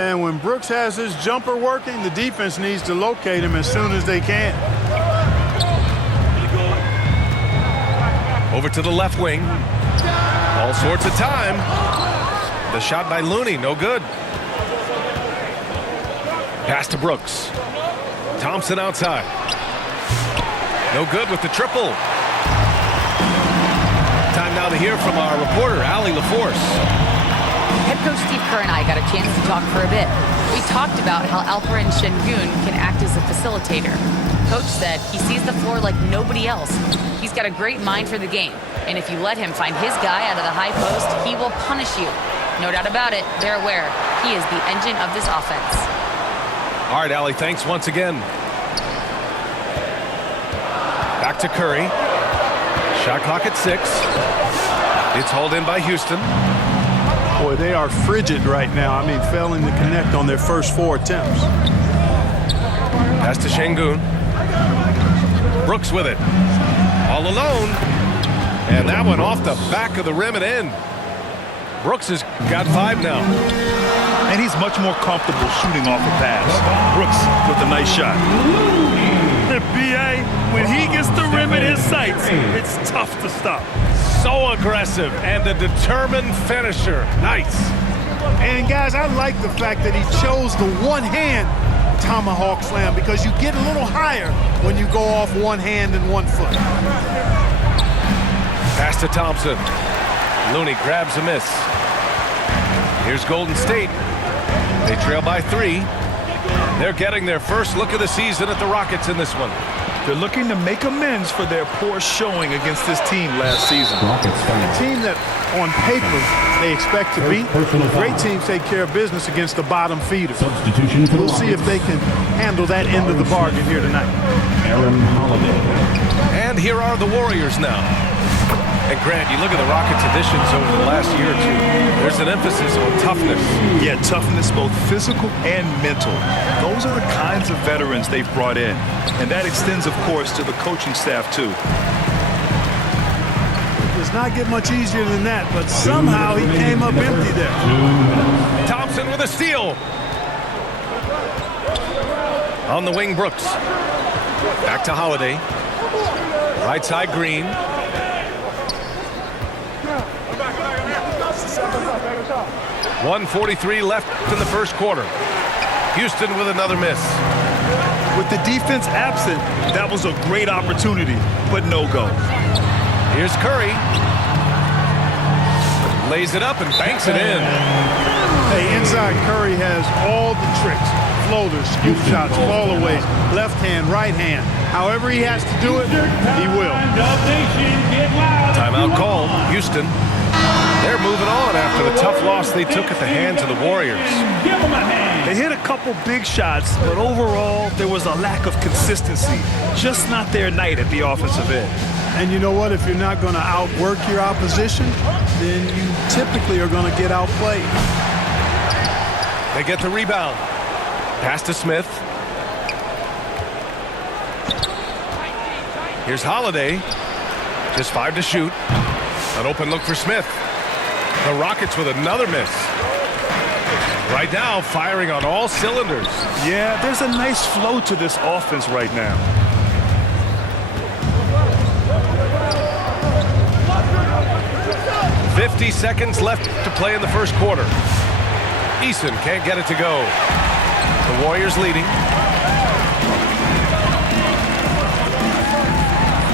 And when Brooks has his jumper working, the defense needs to locate him as soon as they can. Over to the left wing. All sorts of time. The shot by Looney, no good. Pass to Brooks. Thompson outside. No good with the triple. Time now to hear from our reporter, Allie LaForce. Head coach Steve Kerr and I got a chance to talk for a bit. We talked about how Alperen Şengün can act as a facilitator. Coach said he sees the floor like nobody else. He's got a great mind for the game, and if you let him find his guy out of the high post, he will punish you. No doubt about it, they're aware he is the engine of this offense. All right, Allie, thanks once again. Back to Curry. Shot clock at 6. It's hauled in by Houston. Boy, they are frigid right now. I mean, failing to connect on their first 4 attempts. Pass to Şengün. Brooks with it. All alone. And that one off the back of the rim and in. Brooks has got 5 now. And he's much more comfortable shooting off a pass. Brooks with a nice shot. B.A., when he gets the rim in his sights, it's tough to stop. So aggressive and a determined finisher. Nice. And guys, I like the fact that he chose the one-hand tomahawk slam because you get a little higher when you go off one hand and 1 foot. Pass to Thompson. Looney grabs a miss. Here's Golden State. They trail by 3. They're getting their first look of the season at the Rockets in this one. They're looking to make amends for their poor showing against this team last season. A team that, on paper, they expect to beat. Great teams take care of business against the bottom feeder. We'll see if they can handle that end of the bargain here tonight. And here are the Warriors now. And Grant, you look at the Rockets' additions over the last year or two. There's an emphasis on toughness. Yeah, toughness, both physical and mental. Those are the kinds of veterans they've brought in. And that extends, of course, to the coaching staff, too. It does not get much easier than that, but somehow he came up empty there. Thompson with a steal. On the wing, Brooks. Back to Holiday. Right side, Green. 1:43 left in the first quarter. Houston with another miss. With the defense absent, that was a great opportunity, but no go. Here's Curry. Lays it up and banks it in. Hey, inside Curry has all the tricks. Floaters, scoop shots, fallaways, left hand, right hand. However he has to do it, he will. Timeout called. Houston. They're moving on after the tough loss they took at the hands of the Warriors. They hit a couple big shots, but overall, there was a lack of consistency. Just not their night at the offensive end. And you know what? If you're not going to outwork your opposition, then you typically are going to get outplayed. They get the rebound. Pass to Smith. Here's Holiday. Just 5 to shoot. An open look for Smith. The Rockets with another miss. Right now, firing on all cylinders. Yeah, there's a nice flow to this offense right now. .50 seconds left to play in the first quarter. Eason can't get it to go. The Warriors leading.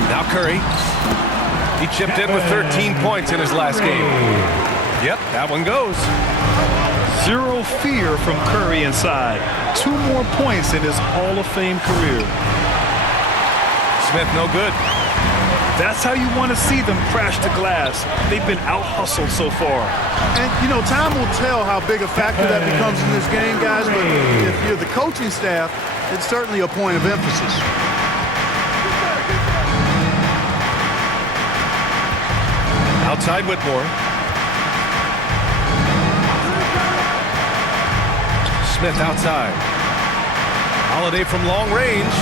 Now Curry. He chipped in with 13 points in his last game. Yep, that one goes. Zero fear from Curry inside. 2 more points in his Hall of Fame career. Smith no good. That's how you want to see them crash the glass. They've been out-hustled so far. And, you know, time will tell how big a factor that becomes in this game, guys. But if you're the coaching staff, it's certainly a point of emphasis. Outside Whitmore. Smith outside. Holiday from long range.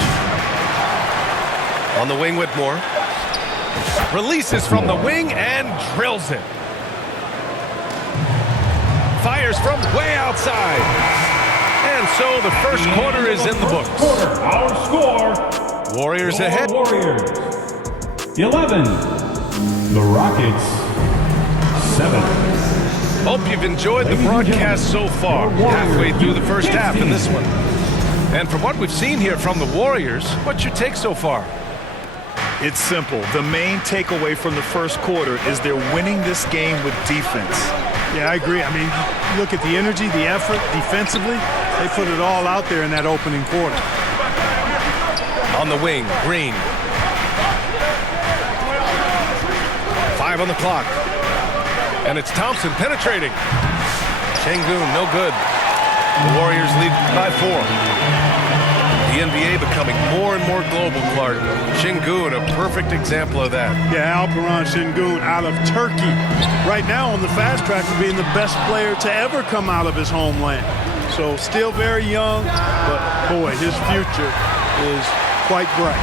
On the wing, Whitmore. Releases from the wing and drills it. Fires from way outside. And so the first quarter is in the books. Our score. Warriors ahead. Warriors 11. The Rockets 7. Hope you've enjoyed the broadcast so far. Halfway through the first half in this one. And from what we've seen here from the Warriors, what's your take so far? It's simple. The main takeaway from the first quarter is they're winning this game with defense. Yeah, I agree. I mean, look at the energy, the effort defensively. They put it all out there in that opening quarter. On the wing, Green. 5 on the clock. And it's Thompson penetrating. Şengün, no good. The Warriors lead by 4. The NBA becoming more and more global, Clark. Şengün, a perfect example of that. Yeah, Alperen Şengün out of Turkey. Right now on the fast track to being the best player to ever come out of his homeland. So still very young, but boy, his future is quite bright.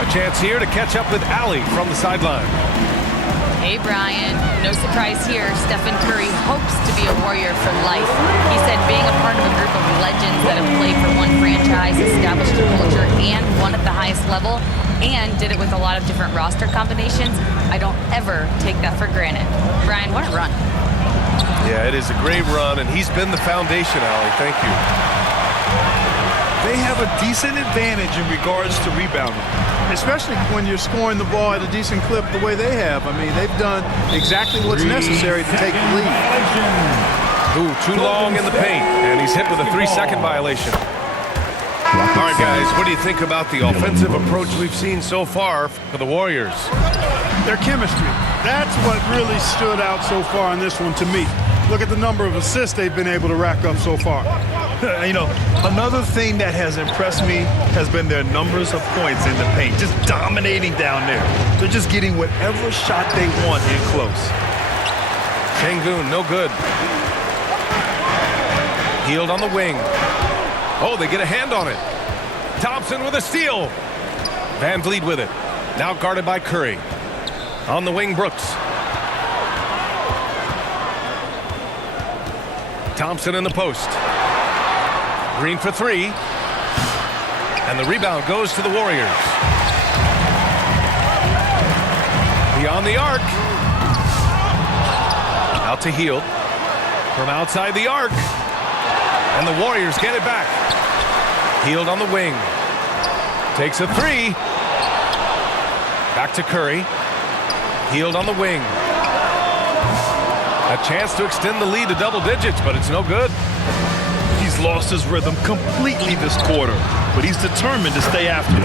A chance here to catch up with Ali from the sideline. Hey, Brian. No surprise here. Stephen Curry hopes to be a Warrior for life. He said being a part of a group of legends that have played for one franchise, established a culture, and won at the highest level, and did it with a lot of different roster combinations, I don't ever take that for granted. Brian, what a run. Yeah, it is a great run, and he's been the foundation, Ali. Thank you. They have a decent advantage in regards to rebounding. Especially when you're scoring the ball at a decent clip the way they have. I mean, they've done exactly what's necessary to take the lead. Ooh, too long in the paint, and he's hit with a 3-second violation. All right, guys, what do you think about the offensive approach we've seen so far for the Warriors? Their chemistry. That's what really stood out so far in this one to me. Look at the number of assists they've been able to rack up so far. You know, another thing that has impressed me has been their numbers of points in the paint, just dominating down there. They're just getting whatever shot they want in close. Şengün, no good. Hield on the wing. Oh, they get a hand on it. Thompson with a steal. Van Vliet with it. Now guarded by Curry. On the wing, Brooks. Thompson in the post. Green for 3. And the rebound goes to the Warriors. Beyond the arc. Out to Hield. From outside the arc. And the Warriors get it back. Hield on the wing. Takes a 3. Back to Curry. Hield on the wing. A chance to extend the lead to double digits, but it's no good. He's lost his rhythm completely this quarter, but he's determined to stay after it.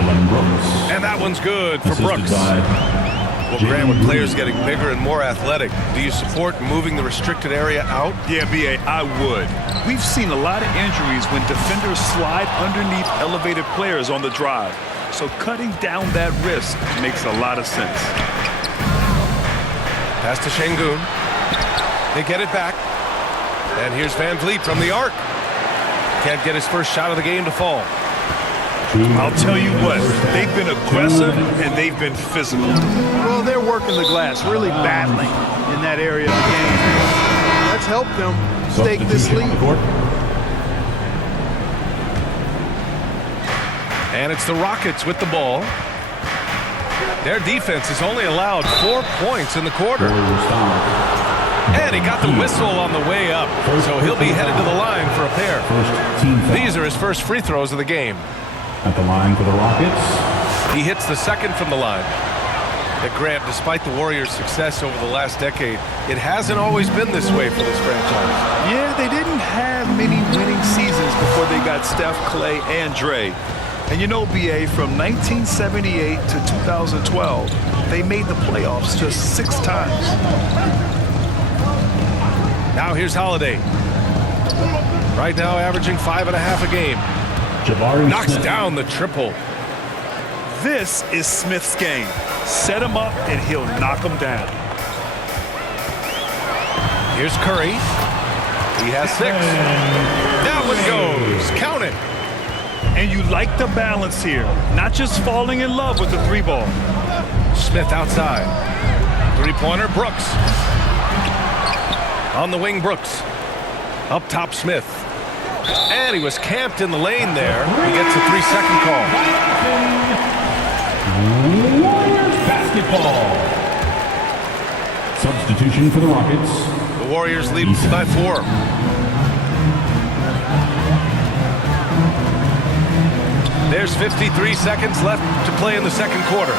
And that one's good for Brooks. Well, Grant, with players getting bigger and more athletic, do you support moving the restricted area out? Yeah, B.A., I would. We've seen a lot of injuries when defenders slide underneath elevated players on the drive. So cutting down that risk makes a lot of sense. Pass to Şengün. They get it back. And here's Van Vliet from the arc. Can't get his first shot of the game to fall. I'll tell you what, they've been aggressive and they've been physical. Well, they're working the glass, really battling in that area of the game. Let's help them stake this lead. And it's the Rockets with the ball. Their defense has only allowed 4 points in the quarter. And he got the whistle on the way up, so he'll be headed to the line for a pair. These are his first free throws of the game. At the line for the Rockets. He hits the second from the line. But Grant, despite the Warriors' success over the last decade, it hasn't always been this way for this franchise. Yeah, they didn't have many winning seasons before they got Steph, Clay, and Dre. And you know, B.A., from 1978 to 2012, they made the playoffs just 6 times. Now here's Holiday. Right now averaging 5.5 a game. Jabari Knocks Smith. down the triple. This is Smith's game. Set him up and he'll knock him down. Here's Curry. He has 6. That one goes. Count it. And you like the balance here. Not just falling in love with the 3-ball. Smith outside. 3-pointer, Brooks. On the wing, Brooks. Up top, Smith. And he was camped in the lane there. He gets a 3-second call. Warriors basketball. Substitution for the Rockets. The Warriors lead by 4. There's 53 seconds left to play in the second quarter.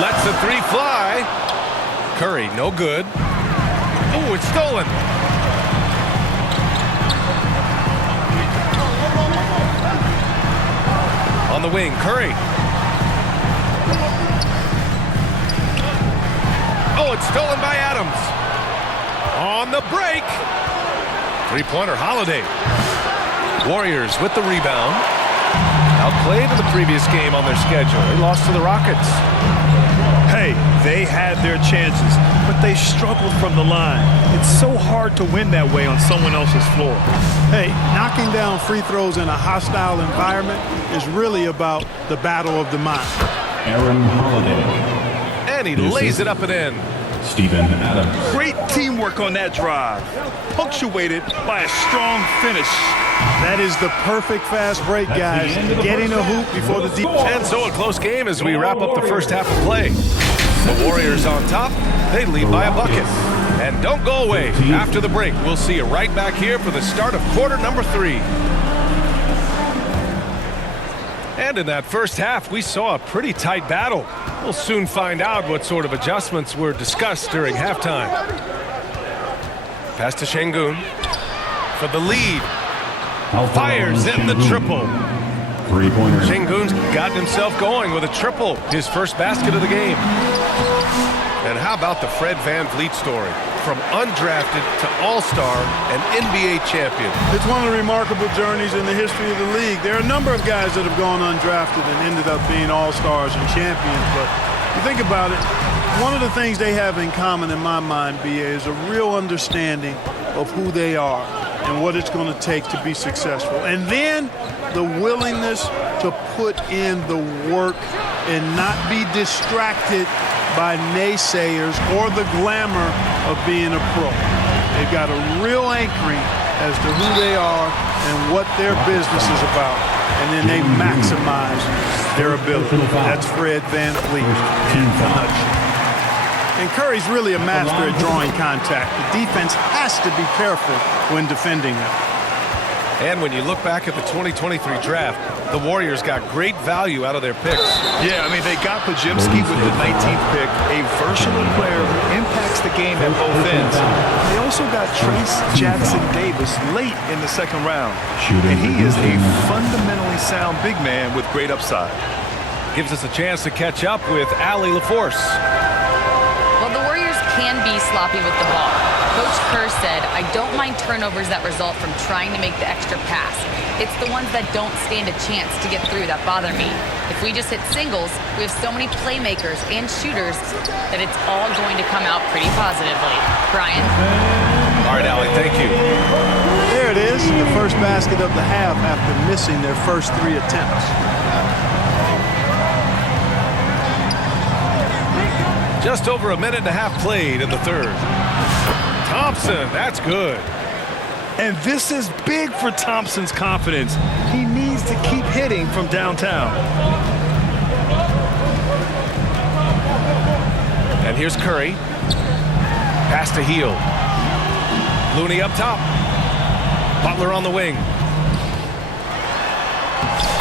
Lets the 3 fly. Curry, no good. Oh, it's stolen. On the wing, Curry. Oh, it's stolen by Adams. On the break. Three-pointer, Holiday. Warriors with the rebound. Outplayed in the previous game on their schedule. They lost to the Rockets. Hey, they had their chances, but they struggled from the line. It's so hard to win that way on someone else's floor. Hey, knocking down free throws in a hostile environment is really about the battle of the mind. Aaron Holiday. And he lays it up and in. Steven Adams. Great teamwork on that drive, punctuated by a strong finish. That is the perfect fast break, guys. Getting a hoop before the deep. And so a close game as we wrap up the first half of play. The Warriors on top. They lead by a bucket. And don't go away. After the break, we'll see you right back here for the start of quarter number 3. And in that first half, we saw a pretty tight battle. We'll soon find out what sort of adjustments were discussed during halftime. Pass to Şengün for the lead. Fires in the triple. Three-pointer. Şengün's gotten himself going with a triple, his first basket of the game. And how about the Fred VanVleet story? From undrafted to all-star and NBA champion. It's one of the remarkable journeys in the history of the league. There are a number of guys that have gone undrafted and ended up being all-stars and champions, but you think about it, one of the things they have in common in my mind, BA, is a real understanding of who they are and what it's going to take to be successful. And then the willingness to put in the work and not be distracted by naysayers or the glamour of being a pro. They've got a real anchoring as to who they are and what their business is about, and then they maximize their ability. That's Fred VanVleet in a nutshell. And Curry's really a master at drawing contact. The defense has to be careful when defending him. And when you look back at the 2023 draft, the Warriors got great value out of their picks. Yeah, I mean, they got Podziemski with the 19th pick, a versatile player who impacts the game at both ends. They also got Trace Jackson-Davis late in the second round. And he is a fundamentally sound big man with great upside. Gives us a chance to catch up with Allie LaForce. Well, the Warriors can be sloppy with the ball. Coach Kerr said, I don't mind turnovers that result from trying to make the extra pass. It's the ones that don't stand a chance to get through that bother me. If we just hit singles, we have so many playmakers and shooters that it's all going to come out pretty positively. Brian? All right, Allie, thank you. There it is, the first basket of the half after missing their first 3 attempts. Just over a minute and a half played in the third. Thompson, that's good. And this is big for Thompson's confidence. He needs to keep hitting from downtown. And here's Curry. Pass to Hield. Looney up top. Butler on the wing.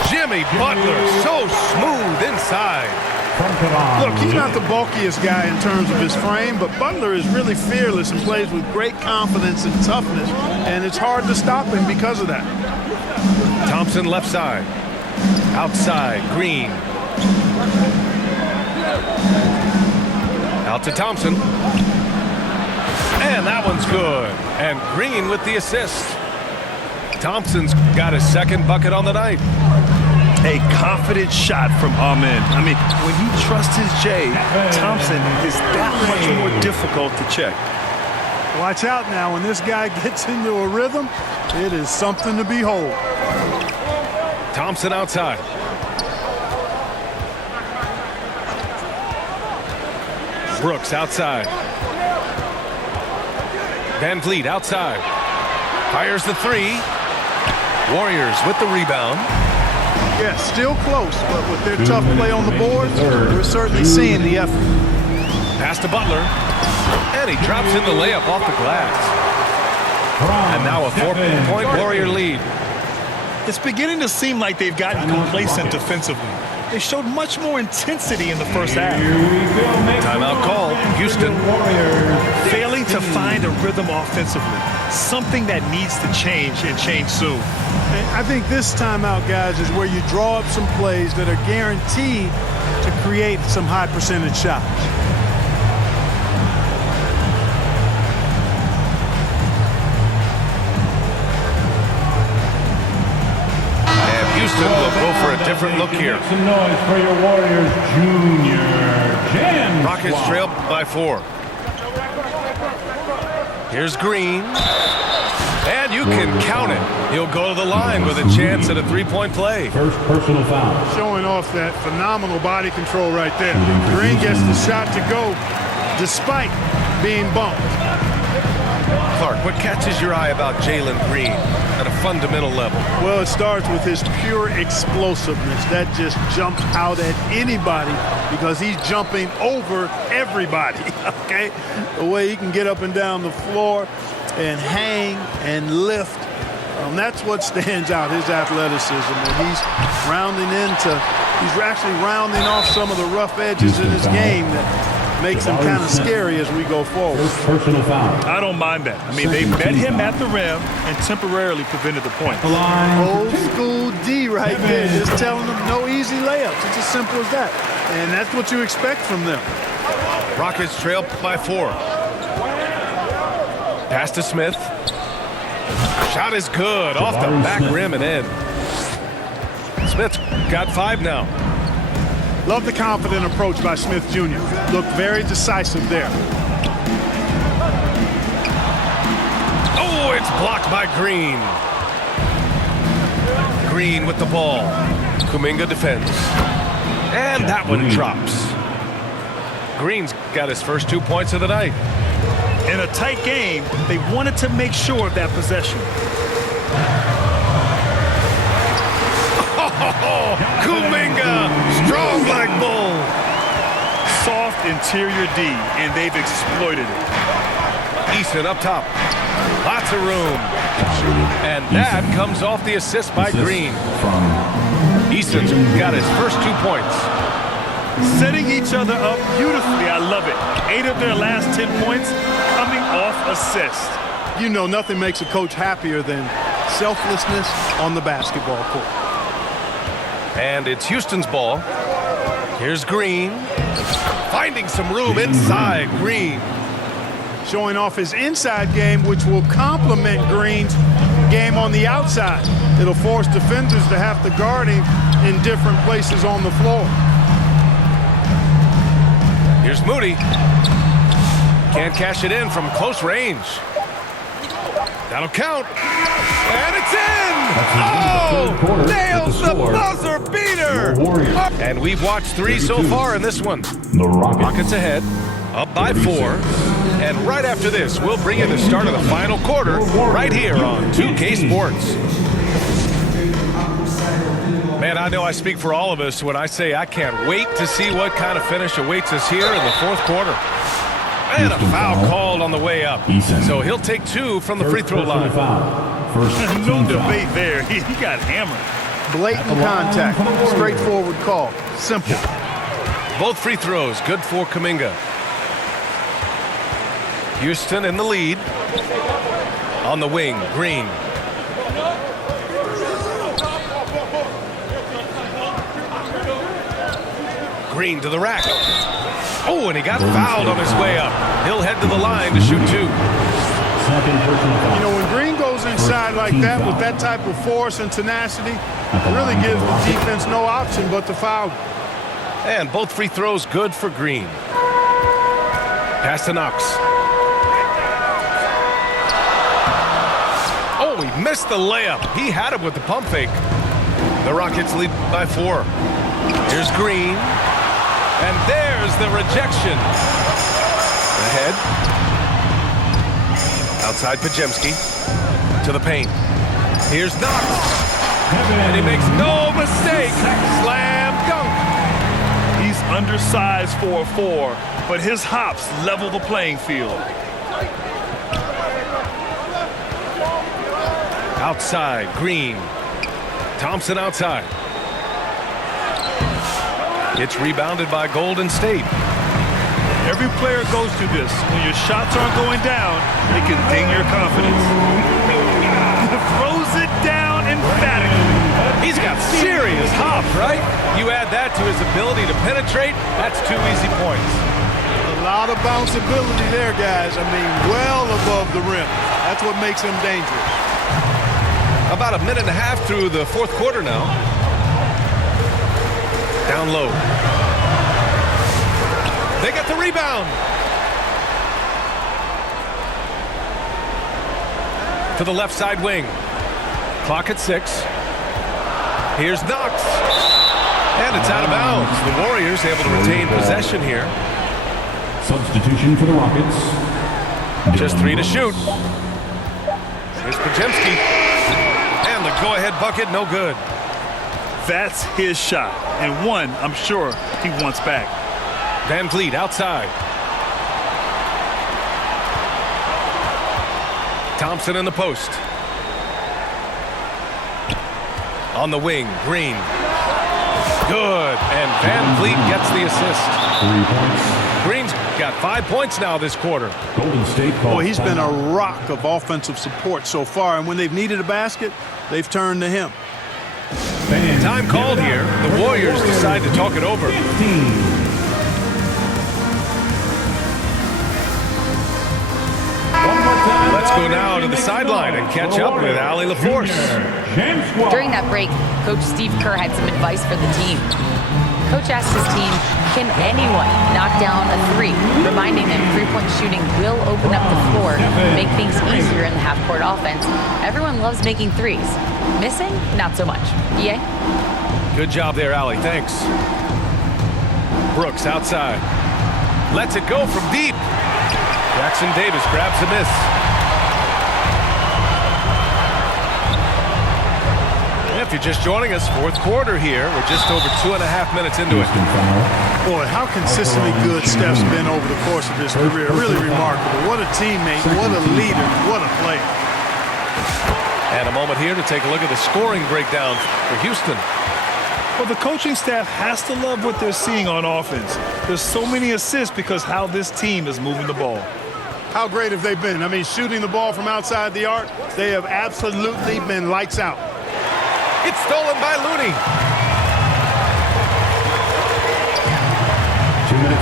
Jimmy Butler, so smooth inside. Look, he's not the bulkiest guy in terms of his frame, but Butler is really fearless and plays with great confidence and toughness, and it's hard to stop him because of that. Thompson left side. Outside, Green. Out to Thompson. And that one's good. And Green with the assist. Thompson's got his second bucket on the night. A confident shot from Amen. I mean, when he trusts his J, Thompson is that much more difficult to check. Watch out now. When this guy gets into a rhythm, it is something to behold. Thompson outside. Brooks outside. VanVleet outside. Fires the 3. Warriors with the rebound. Yeah, still close, but with their tough play on the boards, we're certainly seeing the effort. Pass to Butler. And he drops in the layup off the glass. And now a 4-point Warrior lead. It's beginning to seem like they've gotten complacent defensively. They showed much more intensity in the first half. Timeout called. Houston. Failing to find a rhythm offensively. Something that needs to change and change soon. And I think this timeout, guys, is where you draw up some plays that are guaranteed to create some high percentage shots. Houston will go for a different look here. Make some noise for your Warriors junior. Jam Rockets Squad. trail by 4. Here's Green. And you can count it. He'll go to the line with a chance at a 3-point play. First personal foul. Showing off that phenomenal body control right there. Green gets the shot to go despite being bumped. Clark, what catches your eye about Jalen Green at a fundamental level? Well, it starts with his pure explosiveness. That just jumps out at anybody because he's jumping over everybody, okay? The way he can get up and down the floor and hang and lift. That's what stands out, his athleticism. And he's actually rounding off some of the rough edges in his game that makes him kind of scary as we go forward. First personal foul. I don't mind that. I mean, they met him at the rim and temporarily prevented the point. Old school D right there, just telling them no easy layups. It's as simple as that. And that's what you expect from them. Rockets trail by 4. Pass to Smith. Shot is good off the back rim and in. Smith got 5 now. Love the confident approach by Smith Jr. Looked very decisive there. Oh, it's blocked by Green. Green with the ball. Kuminga defends. And that one drops. Green's got his first 2 points of the night. In a tight game, they wanted to make sure of that possession. Oh, Kuminga, strong like bull. Soft interior D, and they've exploited it. Easton up top. Lots of room. And that comes off the assist by Green. Easton's got his first 2 points. Setting each other up beautifully. I love it. 8 of their last 10 points coming off assist. You know, nothing makes a coach happier than selflessness on the basketball court. And it's Houston's ball. Here's Green. Finding some room inside. Green. Showing off his inside game, which will complement Green's game on the outside. It'll force defenders to have to guard him in different places on the floor. Here's Moody. Can't cash it in from close range. That'll count. And it's in! Oh! Nails the buzzer beater! And we've watched 3 so far in this one. The Rockets ahead, up by 4. And right after this, we'll bring you the start of the final quarter right here on 2K Sports. Man, I know I speak for all of us when I say I can't wait to see what kind of finish awaits us here in the 4th quarter. And a foul called on the way up. So he'll take 2 from the free throw line. No debate there. He got hammered. Blatant contact. Straightforward call. Simple. Both free throws good for Kuminga. Houston in the lead. On the wing, Green. Green to the rack. Oh, and he got fouled on his way up. He'll head to the line to shoot 2. You know, when Green goes inside like that with that type of force and tenacity, it really gives the defense no option but to foul. And both free throws good for Green. Pass to Knox. Oh, he missed the layup. He had it with the pump fake. The Rockets lead by 4. Here's Green. And there's the rejection. Ahead. Outside Pajemski. To the paint. Here's Knox. And he makes no mistake. Slam dunk. He's undersized for a 4, but his hops level the playing field. Outside, Green. Thompson outside. It's rebounded by Golden State. Every player goes through this. When your shots aren't going down, it can ding your confidence. Throws it down emphatically. He's got serious hop, right? You add that to his ability to penetrate, that's 2 easy points. A lot of bounceability there, guys. I mean, well above the rim. That's what makes him dangerous. About a minute and a half through the fourth quarter now. Down low. They got the rebound. To the left side wing. Clock at 6. Here's Knox. And it's out of bounds. The Warriors able to retain possession here. Substitution for the Rockets. Just 3 to shoot. Here's Podziemski. And the go-ahead bucket, no good. That's his shot, and one I'm sure he wants back. Van Vliet outside. Thompson in the post. On the wing, Green. Good, and Van Vliet gets the assist. 3 points. Green's got 5 points now this quarter. Golden State calls. Boy, he's been a rock of offensive support so far, and when they've needed a basket, they've turned to him. Time called here. The Warriors decide to talk it over. 15. Let's go now to the sideline and catch up with Allie LaForce. During that break, Coach Steve Kerr had some advice for the team. Coach asked his team, can anyone knock down a 3? Reminding them three-point shooting will open up the floor, make things easier in the half-court offense. Everyone loves making 3s. Missing? Not so much. EA? Good job there, Allie. Thanks. Brooks outside. Lets it go from deep. Jackson Davis grabs a miss. If you're just joining us, fourth quarter here. We're just over 2.5 minutes into it. Boy, how consistently good Steph's been over the course of his career. Really remarkable. What a teammate, what a leader, what a player. And a moment here to take a look at the scoring breakdown for Houston. Well, the coaching staff has to love what they're seeing on offense. There's so many assists because how this team is moving the ball. How great have they been? I mean, shooting the ball from outside the arc, they have absolutely been lights out. It's stolen by Looney.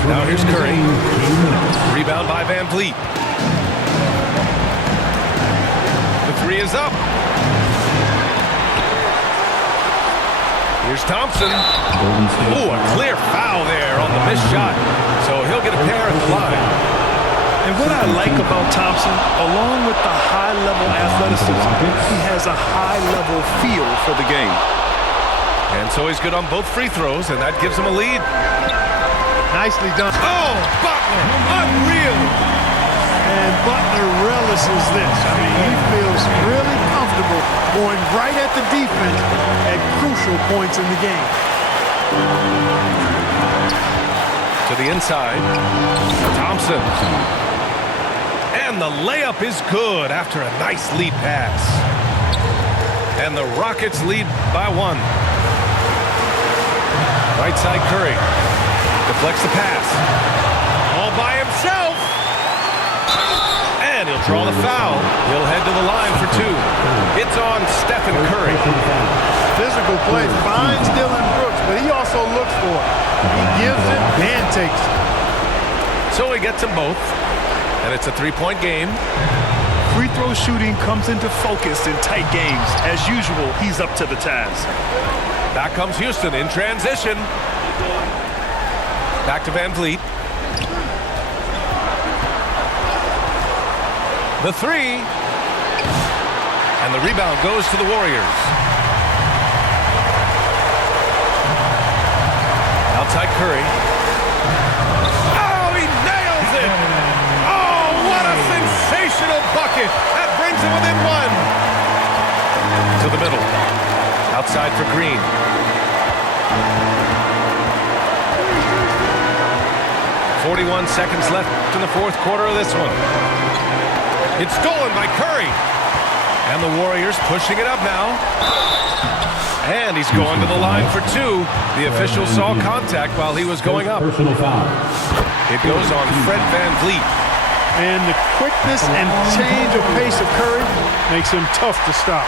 Now here's Curry. Rebound by Van Vliet. The 3 is up. Here's Thompson. Ooh, a clear foul there on the missed shot. So he'll get a pair at the line. And what I like about Thompson, along with the high-level athleticism, he has a high-level feel for the game. And so he's good on both free throws, and that gives him a lead. Nicely done. Oh, Butler, unreal. And Butler relishes this. I mean, he feels really comfortable going right at the defense at crucial points in the game. To the inside, Thompson. And the layup is good after a nice lead pass. And the Rockets lead by 1. Right side Curry. Deflects the pass. All by himself. And he'll draw the foul. He'll head to the line for 2. It's on Stephen Curry. Physical play finds Dillon Brooks, but he also looks for it. He gives it and takes it. So he gets them both. And it's a 3-point game. Free throw shooting comes into focus in tight games. As usual, he's up to the task. Back comes Houston in transition. Back to Van Vliet. The 3. And the rebound goes to the Warriors. Outside Curry. Oh, he nails it! Oh, what a sensational bucket! That brings him within 1. the middle. Outside for Green. .41 seconds left in the fourth quarter of this one. It's stolen by Curry. And the Warriors pushing it up now. And he's going to the line for two. The official saw contact while he was going up. Personal foul. It goes on Fred VanVleet. And the quickness and change of pace of Curry makes him tough to stop.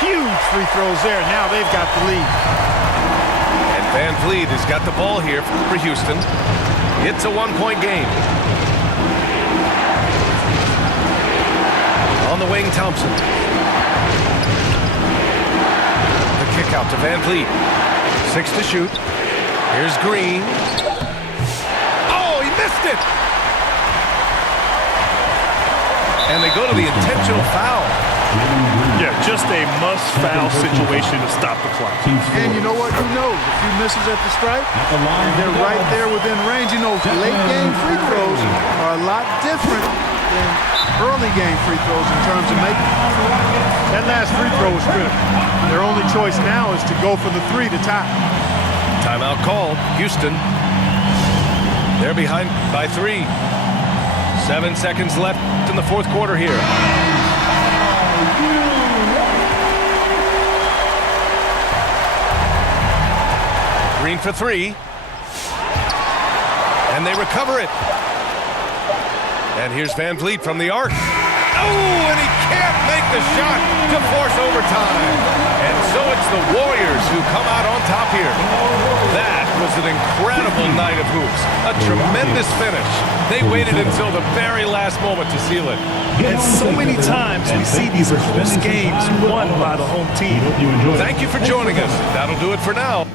Huge free throws there. Now they've got the lead. And VanVleet has got the ball here for Houston. It's a one-point game. On the wing, Thompson. The kick out to VanVleet. 6 to shoot. Here's Green. Oh, he missed it! And they go to the intentional foul. Yeah, just a must-foul situation to stop the clock. And you know what? Who knows? A few misses at the stripe, and they're right there within range. You know, late-game free throws are a lot different than early-game free throws in terms of making. That last free throw was critical. Their only choice now is to go for the three to tie. Timeout called. Houston. They're behind by 3. 7 seconds left in the fourth quarter here. Green for 3. And they recover it. And here's VanVleet from the arc. Oh, and he can't make the shot to force overtime. And so it's the Warriors who come out on top here. That was an incredible night of hoops. A tremendous finish. They waited until the very last moment to seal it. And so many times we see these close games won by the home team. Thank you for joining us. That'll do it for now.